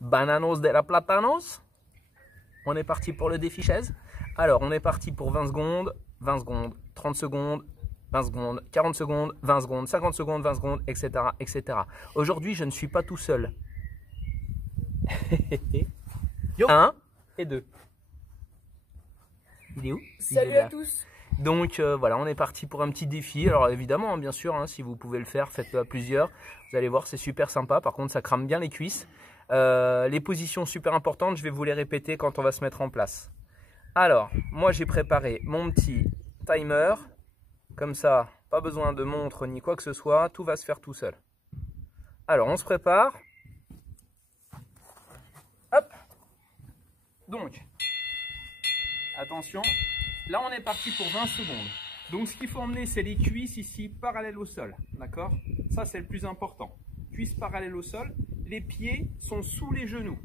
Bananos de la platanos. On est parti pour le défi chaise. Alors, on est parti pour 20 secondes, 20 secondes, 30 secondes, 20 secondes, 40 secondes, 20 secondes, 50 secondes, 20 secondes, etc. etc. Aujourd'hui, je ne suis pas tout seul. 1 et 2. Il est où? Salut à tous. Donc voilà, on est parti pour un petit défi. Alors évidemment, bien sûr, hein, si vous pouvez le faire, faites-le à plusieurs. Vous allez voir, c'est super sympa. Par contre, ça crame bien les cuisses. Les positions super importantes, je vais vous les répéter quand on va se mettre en place. Alors, moi j'ai préparé mon petit timer. Comme ça, pas besoin de montre ni quoi que ce soit. Tout va se faire tout seul. Alors, on se prépare. Hop. Donc, attention. Là, on est parti pour 20 secondes. Donc, ce qu'il faut emmener, c'est les cuisses ici parallèles au sol. D'accord? Ça, c'est le plus important. Cuisses parallèles au sol. Les pieds sont sous les genoux.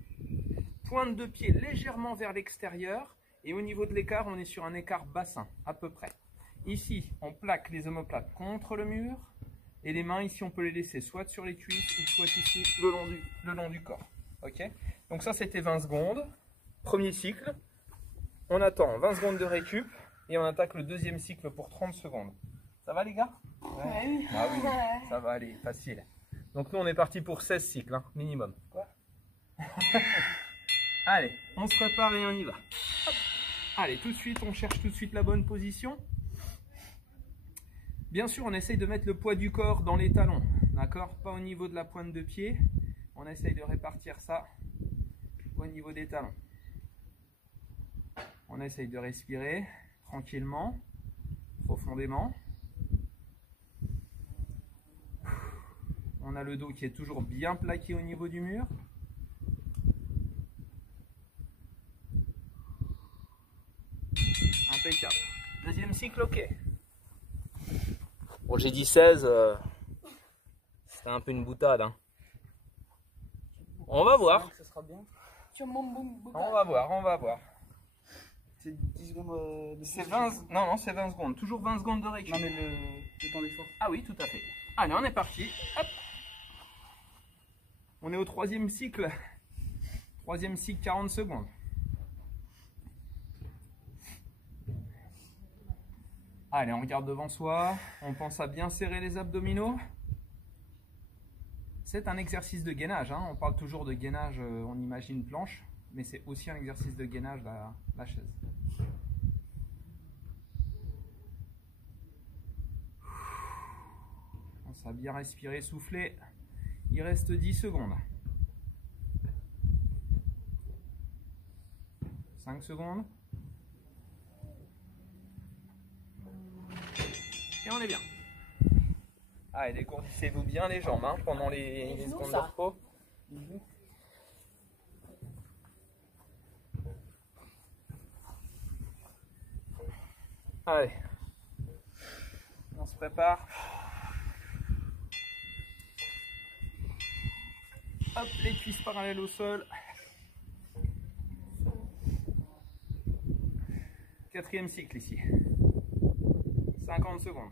Pointe de pied légèrement vers l'extérieur. Et au niveau de l'écart, on est sur un écart bassin, à peu près. Ici, on plaque les omoplates contre le mur. Et les mains, ici, on peut les laisser soit sur les cuisses ou soit ici, le long du corps. Ok? Donc ça, c'était 20 secondes. Premier cycle. On attend 20 secondes de récup et on attaque le deuxième cycle pour 30 secondes. Ça va les gars? Ouais. Ah oui, ça va aller, facile. Donc nous on est parti pour 16 cycles, hein, minimum. Quoi? Allez, on se prépare et on y va. Hop. Allez, tout de suite, on cherche tout de suite la bonne position. Bien sûr, on essaye de mettre le poids du corps dans les talons, d'accord? Pas au niveau de la pointe de pied. On essaye de répartir ça au niveau des talons. On essaye de respirer tranquillement, profondément. On a le dos qui est toujours bien plaqué au niveau du mur. Impeccable. Deuxième cycle, ok. Bon, j'ai dit 16, c'était un peu une boutade. Hein. On va voir. Ça sera bien. On va voir, on va voir. C'est 10 secondes c'est 20, non, c'est 20 secondes. Toujours 20 secondes de récup. Non, mais le temps d'effort. Ah oui, tout à fait. Allez, on est parti. Hop. On est au troisième cycle. Troisième cycle, 40 secondes. Allez, on regarde devant soi. On pense à bien serrer les abdominaux. C'est un exercice de gainage. Hein. On parle toujours de gainage, on imagine planche. Mais c'est aussi un exercice de gainage, la chaise. On s'est bien respiré, soufflé. Il reste 10 secondes. 5 secondes. Et on est bien. Allez, dégourdissez-vous bien les jambes hein, pendant les secondes de repos. Allez, on se prépare. Hop, les cuisses parallèles au sol. Quatrième cycle ici. 50 secondes.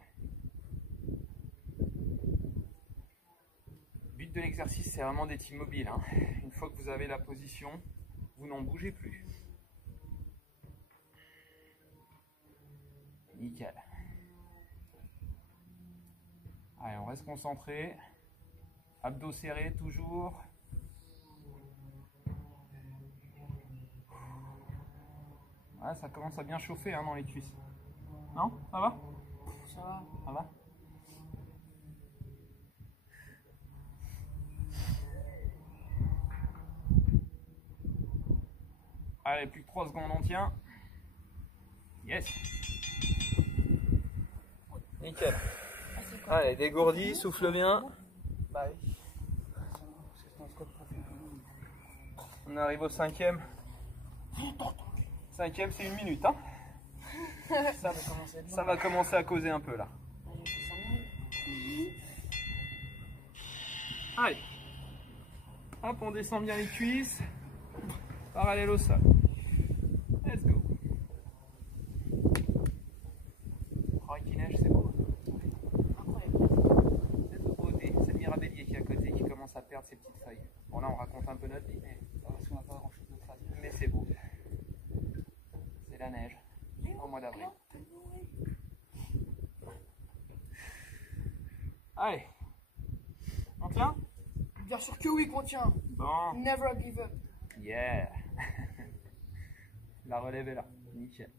Le but de l'exercice, c'est vraiment d'être immobile. Hein. Une fois que vous avez la position, vous n'en bougez plus. Nickel. Allez, on reste concentré. Abdos serrés toujours. Ouais, ça commence à bien chauffer hein, dans les cuisses. Non? Ça va? Ça va. Ça va? Allez, plus que 3 secondes, on tient. Yes. Nickel. Allez, dégourdi, souffle bien. Bah oui. On arrive au cinquième. Cinquième, c'est 1 minute. Hein. Ça va commencer à causer un peu là. Allez. Hop, on descend bien les cuisses. Parallèle au sol. Let's go. Oh, qui neige, c'est beau. Incroyable. C'est de beauté. C'est le Mirabellier qui est à côté qui commence à perdre ses petites feuilles. là, on raconte un peu notre vie, mais, Parce qu'on n'a pas grand chose d'autre à dire. mais c'est beau. C'est la neige au mois d'avril. Allez, on tient? Bien sûr que oui, qu'on tient. Bon, Never give up. yeah. La relève est là, nickel.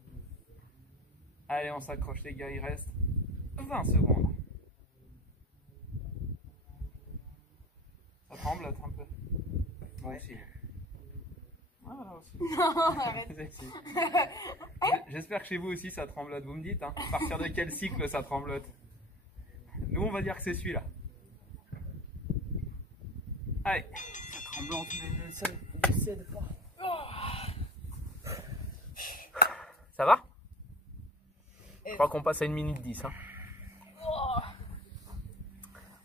Allez, on s'accroche les gars, il reste 20 secondes. Ça tremble un peu. Moi aussi. Ah, là aussi. Non, arrête. Si. J'espère que chez vous aussi ça tremblote, vous me dites, hein, à partir de quel cycle ça tremblote? Nous on va dire que c'est celui-là. Allez, Ça tremblante, mais je sais de pas. ça va? Je crois qu'on passe à 1 minute 10. Hein.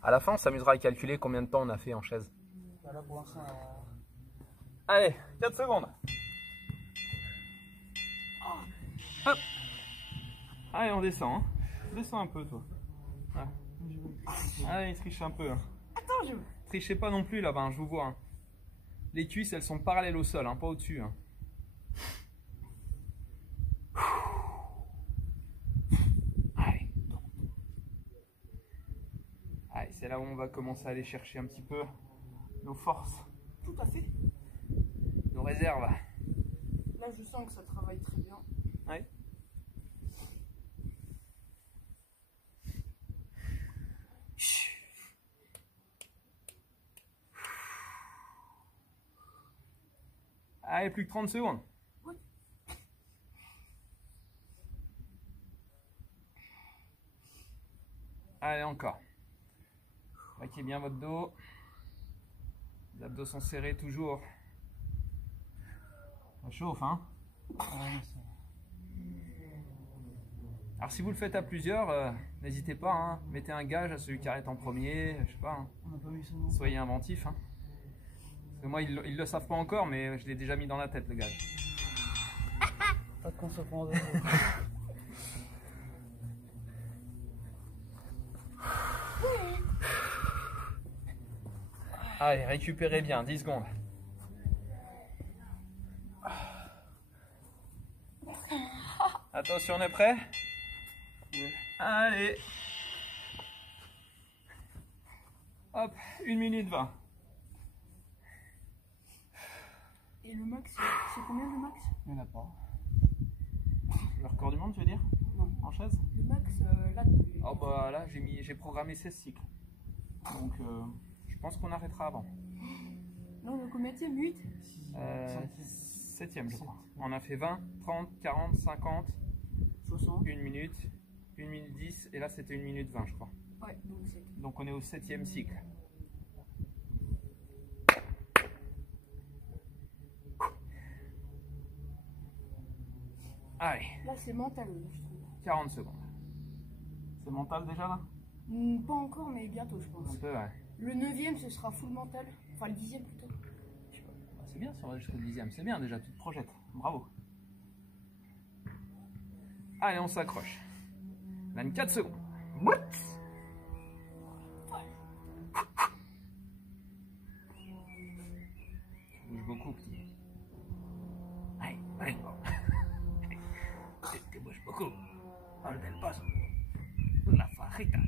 À la fin on s'amusera à calculer combien de temps on a fait en chaise. Voilà, pour l'instant, Allez, 4 secondes. Hop. Allez, on descend. Hein. Descends un peu, toi. Ouais. Allez, il triche un peu. Hein. Attends, je. Trichez pas non plus là-bas, hein, je vous vois. Hein. Les cuisses, elles sont parallèles au sol, hein, pas au-dessus. Hein. Allez. Allez, c'est là où on va commencer à aller chercher un petit peu nos forces, Tout à fait. nos réserves. Là, je sens que ça travaille très bien. Ouais. Allez, plus que 30 secondes. Oui. Allez, encore. Plaquez bien votre dos. Les abdos sont serrés toujours. Ça chauffe, hein? Alors si vous le faites à plusieurs, n'hésitez pas, hein. Mettez un gage à celui qui arrête en premier, je sais pas. Hein. on n'a pas vu ça, non? Soyez inventif. Hein. Parce que moi, ils le savent pas encore, mais je l'ai déjà mis dans la tête, le gage. Pas de qu'on soit pas en Allez, récupérez bien, 10 secondes. Attention, on est prêt? Ouais. Allez. Hop, 1 minute 20. Et le max, c'est combien le max? Il n'y en a pas. Le record du monde, tu veux dire? Non. En chaise? Le max, là. Oh bah là, j'ai programmé 16 cycles. Donc, je pense qu'on arrêtera avant. Non, le combienième? 8? 7ème, je crois. On a fait 20, 30, 40, 50, 60. 1 minute, 1 minute 10, et là c'était 1 minute 20, je crois. Ouais, donc 7. Donc on est au 7e cycle. Allez, Là, c'est mental, je trouve. 40 secondes. C'est mental déjà là? Pas encore, mais bientôt, je pense. Un peu, ouais. Le 9e, ce sera full mental. Enfin, le 10e plutôt. Bah, c'est bien, ça va jusqu'au 10e. C'est bien déjà, tu te projettes. Bravo. Allez, on s'accroche. 24 secondes. What? Tu bouges beaucoup, petit. Allez, allez. Tu bouges beaucoup. Olvida el paso. Las fajitas.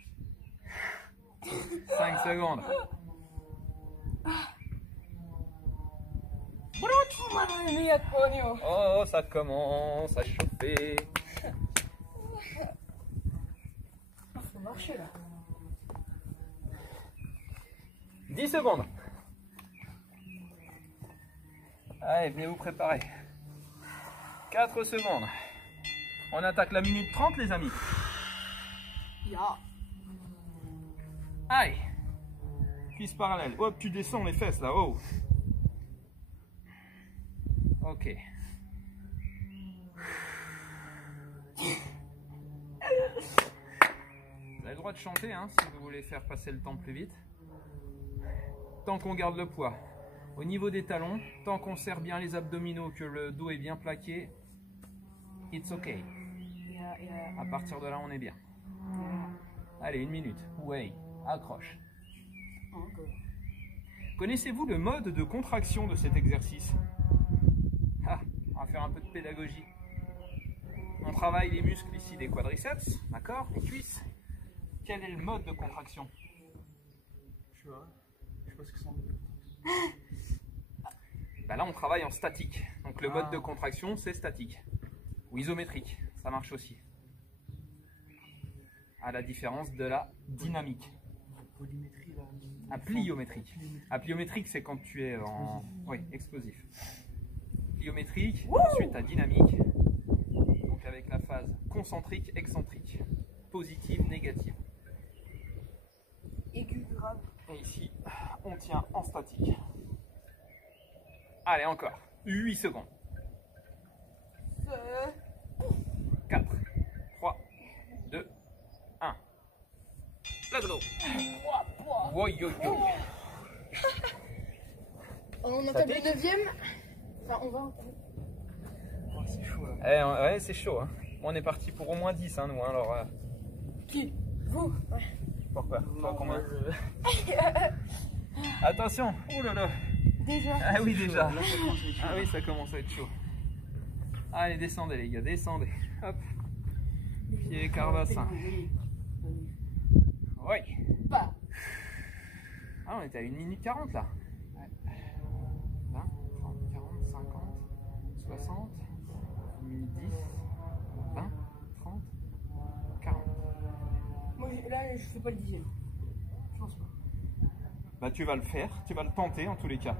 5 secondes. Mamma mia, coño. Oh, ça commence à chauffer. Faut marcher là. 10 secondes. Allez, venez vous préparer. 4 secondes. On attaque la minute 30, les amis. Ya. Allez. Cuisse parallèle. Hop, tu descends les fesses là. Oh. Ok. Vous avez le droit de chanter hein, si vous voulez faire passer le temps plus vite. Tant qu'on garde le poids. Au niveau des talons, tant qu'on serre bien les abdominaux, que le dos est bien plaqué, it's okay. À partir de là, on est bien. Allez, 1 minute. Ouais, accroche. Encore. Connaissez-vous le mode de contraction de cet exercice? Ah, on va faire un peu de pédagogie. On travaille les muscles ici des quadriceps, d'accord, les cuisses. Quel est le mode de contraction? Je sais pas ce que c'est. Ben là, on travaille en statique. Donc le mode de contraction, c'est statique. Ou isométrique, ça marche aussi. À la différence de la dynamique. Polymétrie, là. À pliométrique. À pliométrique, c'est quand tu es en... Oui, explosif. Pliométrique, ensuite à dynamique. Donc avec la phase concentrique, excentrique. Positive, négative. Aigu, grave. Et ici, on tient en statique. Allez, encore. 8 secondes. 4, 3, 2, 1. Let's go. Oi, oi, oi. On Ça entame le pique 9e. Enfin, on va. Oh, c'est chaud là. Ouais, c'est chaud. Hein. On est parti pour au moins 10, hein, nous. Hein, alors, Qui? Vous? Ouais. pourquoi? Toi, combien? moi, Attention. Oh là là. Déjà. Ah oui, déjà. Là, ça commence à être chaud. Ah oui, ça commence à être chaud. Allez, descendez, les gars, descendez. Hop. Pied carbassin. Oui. Pas. Ah, on était à 1 minute 40 là. 20, 30, 40, 50, 60, 1 minute 10, 20, 30, 40. Moi, là, je fais pas le 10e. Je pense pas. Bah, tu vas le faire, tu vas le tenter en tous les cas.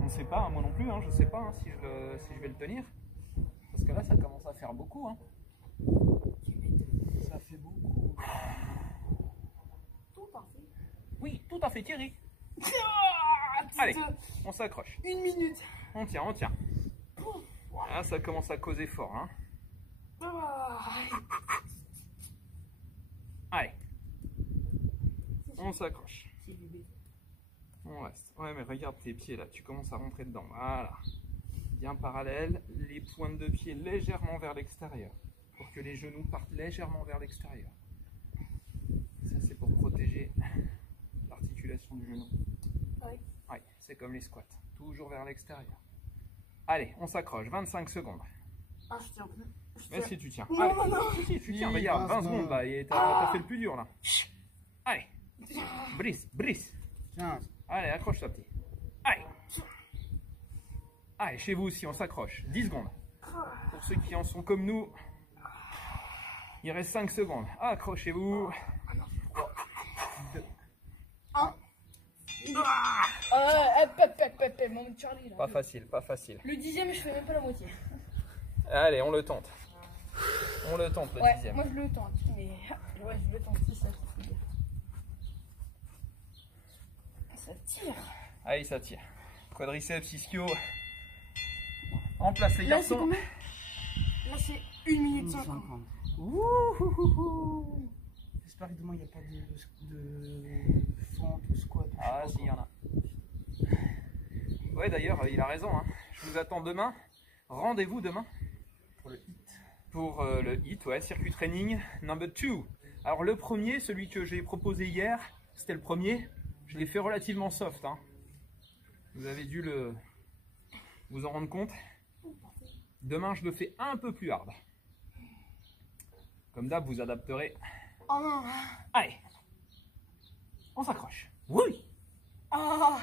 On ne sait pas, moi non plus, hein, je sais pas hein, si je vais le tenir. Parce que là, ça commence à faire beaucoup. Hein. Ça fait beaucoup. Tout parfait. Oui, tout à fait, Thierry. Ah, Allez, on s'accroche. 1 minute. On tient, on tient. Ah, ça commence à causer fort. Hein. Ah. Allez, on s'accroche. C'est bébé. On reste. Ouais, mais regarde tes pieds là, tu commences à rentrer dedans. Voilà. Bien parallèle, les pointes de pied légèrement vers l'extérieur. Pour que les genoux partent légèrement vers l'extérieur. Ça, c'est pour protéger l'articulation du genou. Ouais. Ouais, c'est comme les squats. Toujours vers l'extérieur. Allez, on s'accroche. 25 secondes. Ah, je tiens plus. Mais si tu tiens. Non, Allez. non, non. Si tu tiens, Oui, regarde, 20 passe, secondes non. là, et t'as fait le plus dur là. Allez, brise, brise. 15. Allez, accroche-toi petit. Allez. Allez, chez vous aussi, on s'accroche. 10 secondes. Pour ceux qui en sont comme nous, il reste 5 secondes. Accrochez-vous. 2. Mon Charlie là. Pas facile, pas facile. Le 10e, je fais même pas la moitié. Allez, on le tente. On le tente, le Ouais, 10e. moi je le tente, mais ouais, je le tente, c'est ça. Ça tire. Allez, ça tire. Quadriceps, ischio. En place, les Là, c'est garçons. combien? Là, c'est 1 minute 50. 50. Ouh. J'espère que demain il n'y a pas de fente ou squat. ou Ah, je sais si, il y pas en a. Ouais, d'ailleurs, il a raison. Hein. Je vous attends demain. Rendez-vous demain. quoi. Pour le hit. Pour le HIIT, ouais, circuit training number 2. Alors, le premier, celui que j'ai proposé hier, c'était le premier. Je l'ai fait relativement soft. Hein. Vous avez dû vous en rendre compte. Demain, je le fais un peu plus hard. Comme d'hab, vous adapterez. Oh non. Allez, on s'accroche. Oui. Ah.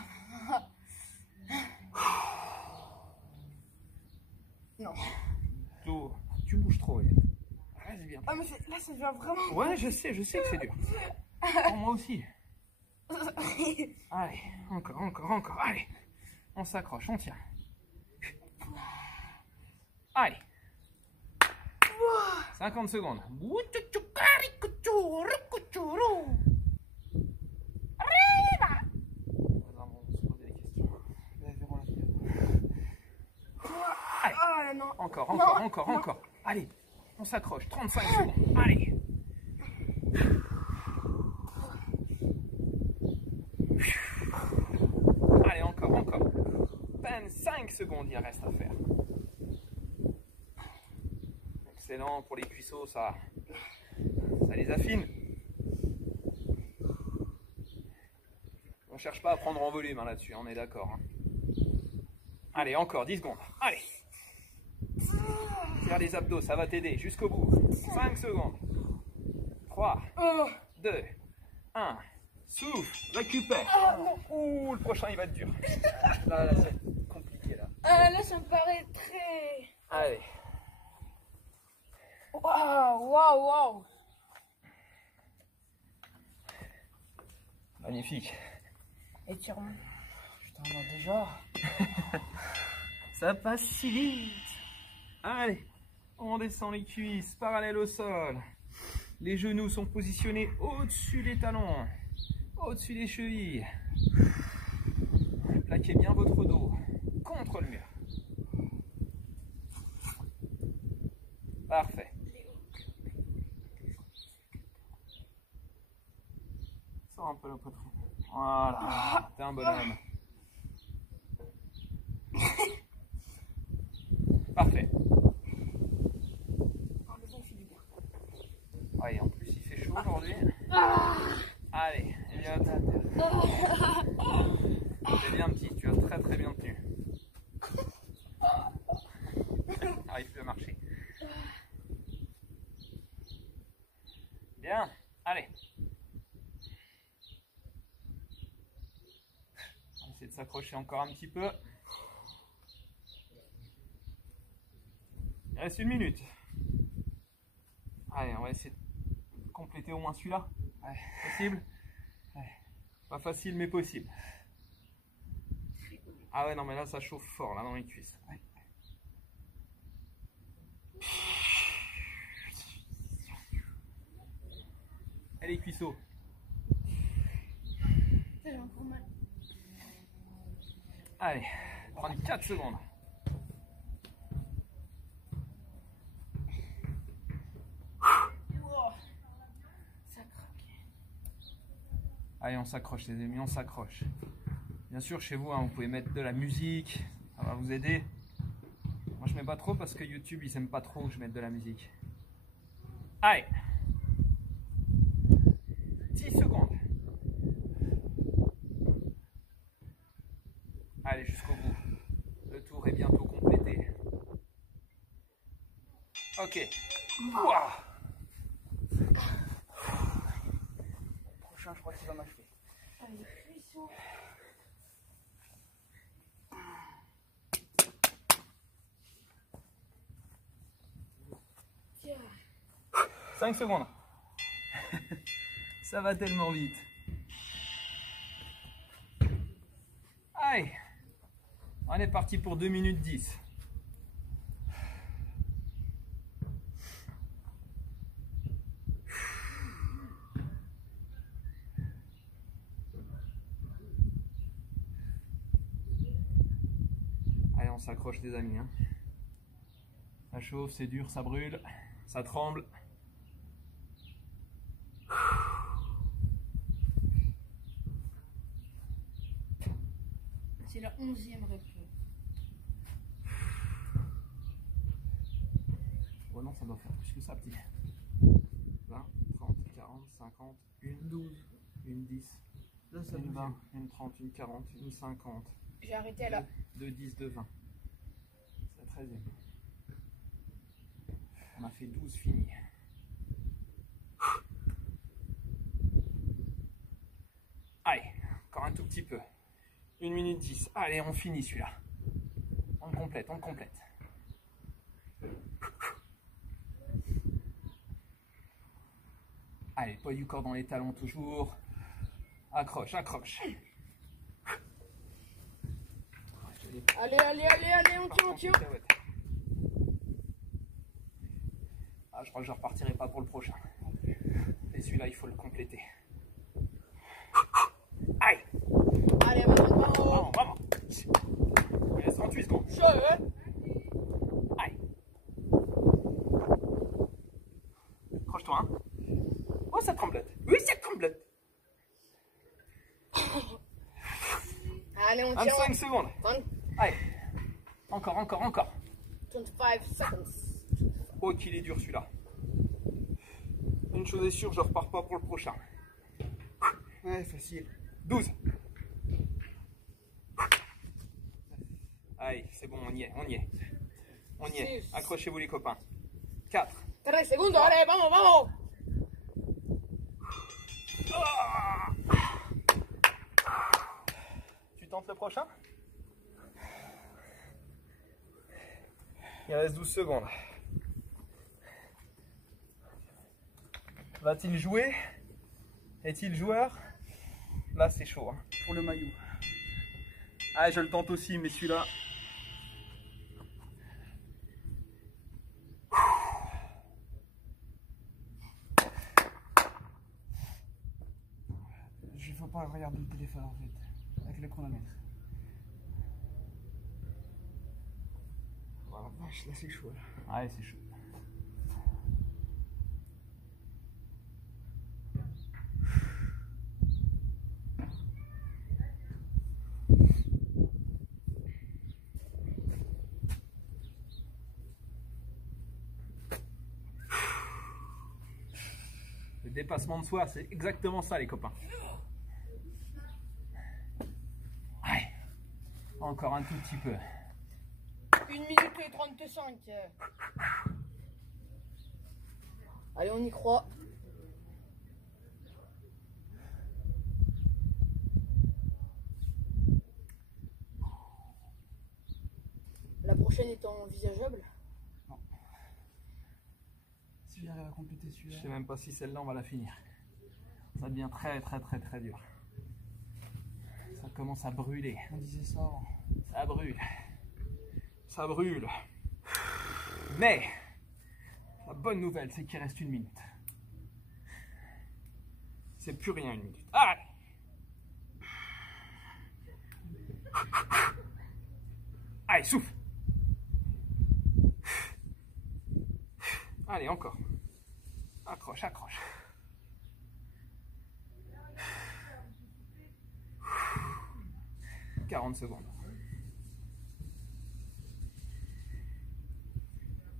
Non. Tu bouges trop, Eliane. Reste bien. Ah, mais là, ça devient vraiment. Ouais, je sais que c'est dur. Pour moi aussi. Allez, encore. Allez, on s'accroche, on tient. Allez. 50 secondes. On va se poser des questions. Là, verrons la vidéo. Allez, Ah non. encore. Allez, on s'accroche. 35 secondes. Allez. Allez, encore. 25 secondes, il reste à faire. Excellent pour les cuisseaux, ça les affine. On cherche pas à prendre en volume hein, là-dessus, on est d'accord. Hein. Allez, encore 10 secondes. Allez. Tire les abdos, ça va t'aider jusqu'au bout. 5 secondes. 3, 2, 1. Souffle, récupère. Ouh, le prochain il va être dur. Là c'est compliqué là. Là, ça me paraît très... Allez. Waouh. Magnifique. Étirement. Putain, on a déjà. Ça passe si vite. Allez, on descend les cuisses parallèles au sol. Les genoux sont positionnés au-dessus des talons, au-dessus des chevilles. Plaquez bien votre dos contre le mur. Parfait. Sors un peu la poitrine. Voilà, t'es un bonhomme. Parfait. Ouais, en plus il fait chaud aujourd'hui. Allez, viens. C'est bien petit, tu as très très bien tenu. Arrive plus à marcher. Bien, allez. On va essayer de s'accrocher encore un petit peu. Il reste 1 minute. Allez, on va essayer de compléter au moins celui-là. Possible? Ouais. Pas facile, mais possible. Ah ouais, non, mais là, ça chauffe fort, là, dans les cuisses. Ouais. Et les cuisseaux. J'ai encore mal. Allez, prends 4 secondes. Ça craque. Allez, on s'accroche les amis, on s'accroche. Bien sûr, chez vous, hein, vous pouvez mettre de la musique, ça va vous aider. Moi, je mets pas trop parce que YouTube, ils aiment pas trop que je mette de la musique. Allez, 10 secondes. Allez, jusqu'au bout. Le tour est bientôt complété. Ok. Ouah. Prochain, je crois qu'il va m'achever. Allez, cuisson. Tiens. 5 secondes. Ça va tellement vite. Allez. On est parti pour 2 minutes 10. Allez, on s'accroche les amis. Hein. Ça chauffe, c'est dur, ça brûle, ça tremble. C'est la 11e rep. Oh non, ça doit faire plus que ça, petit. 20, 30, 40, 50, 1, 12, 1, 10, Là, ça 1, bouge. 20, 1, 30, 1, 40, 1, 50. J'ai arrêté à la... 2, 10, 2, 20. C'est la 13e. On a fait 12 finis. Allez, encore un tout petit peu. 1 minute 10. Allez, on finit celui-là. On complète, on complète. Allez, poids du corps dans les talons toujours. Accroche, accroche. Allez, on tient. Ah, je crois que je ne repartirai pas pour le prochain. Et celui-là, il faut le compléter. Aïe! Allez, maintenant. Vraiment, vraiment. Il reste 38 secondes. Aïe! Accroche-toi, hein. Oh, ça tremblote. Oui, ça tremblote. Allez, on tient. 25 secondes. Allez. Encore. 25 seconds. Oh, qu'il est dur celui-là. Une chose est sûre, je repars pas pour le prochain. Ouais, facile. 12. Allez, c'est bon, on y est, on y est. On y est. Accrochez-vous les copains. 4. 3 segundos, allez, vamos, vamos. Tu tentes le prochain? Il reste 12 secondes. Va-t-il jouer? Est-il joueur? Là, c'est chaud. Hein. Pour le maillot. Ah, je le tente aussi, mais celui-là... Il ne faut pas regarder le téléphone en fait, avec le chronomètre. Oh la vache, là c'est chaud. Là. Ouais, c'est chaud. Le dépassement de soi, c'est exactement ça les copains. Ouais. Encore un tout petit peu. 1 minute et 35. Allez, on y croit. La prochaine est envisageable. Si j'arrive à compléter celui-là. Je sais même pas si celle-là on va la finir. Ça devient très dur. Ça commence à brûler. On disait ça avant. Ça brûle. Ça brûle. Mais la bonne nouvelle, c'est qu'il reste 1 minute. C'est plus rien 1 minute. Allez. Allez, souffle. Allez, encore. Accroche, accroche. « 40 secondes.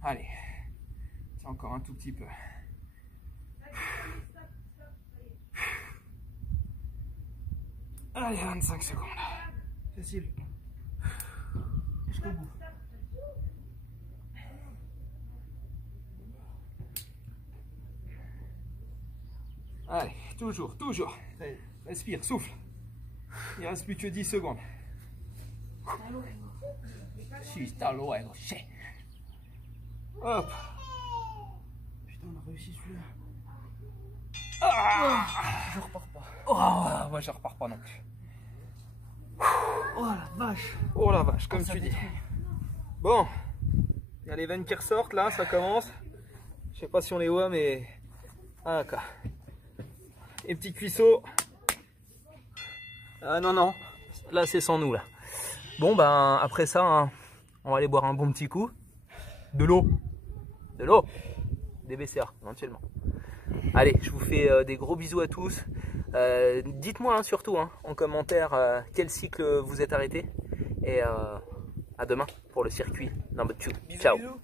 Allez. Tiens, encore un tout petit peu. Allez, 25 secondes. Facile. Jusqu'au bout. Allez, toujours. Respire, souffle. Il ne reste plus que 10 secondes. Hop. Putain, on a réussi celui-là. Je repars pas. Oh, moi je repars pas non plus. Oh la vache. Oh la vache, comme ça tu dis. détruit. Bon, il y a les veines qui ressortent là, ça commence. Je sais pas si on les voit, mais... Ah, d'accord. Les petits cuisseaux. Ah non, là c'est sans nous là. Bon ben après ça, hein, on va aller boire un bon petit coup. De l'eau. Des BCA éventuellement. Allez, je vous fais des gros bisous à tous. Dites-moi hein, surtout hein, en commentaire quel cycle vous êtes arrêté. Et à demain pour le circuit dans votre tube. Ciao. Bisous.